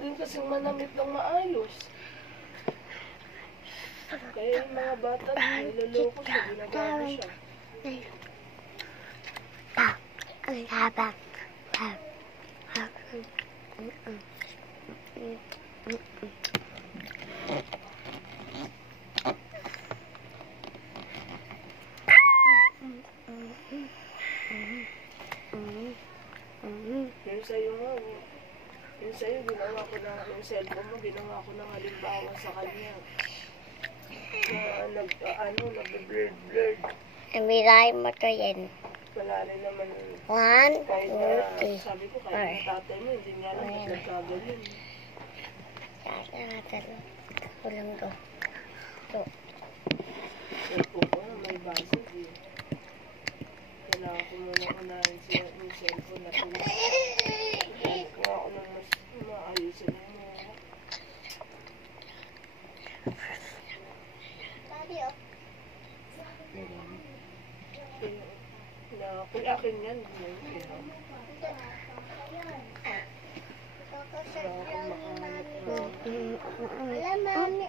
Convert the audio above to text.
din kasing manamit ng maayos. Kaya yung mga bata, niloloko siya, ginagawa siya. Ang habang. Yung sa'yo nga, yung sa'yo, ginawa ko na, yung cellphone mo, ginawa ko ng halimbawa sa kanya. Na nag-blurred. Namiray mo to yan. Wala rin naman. 1, Kahit 2, 3. sabi ko, kahit na tatay mo, hindi niya alam ba't nagkaganyan. Kulang ko. Ito. Cellphone ko nga, may basag eh. Kailangan ko muna unahin yung cellphone na tulad. Kailangan ko ako nang mas maayusin mo. Kung akin yan, Mami,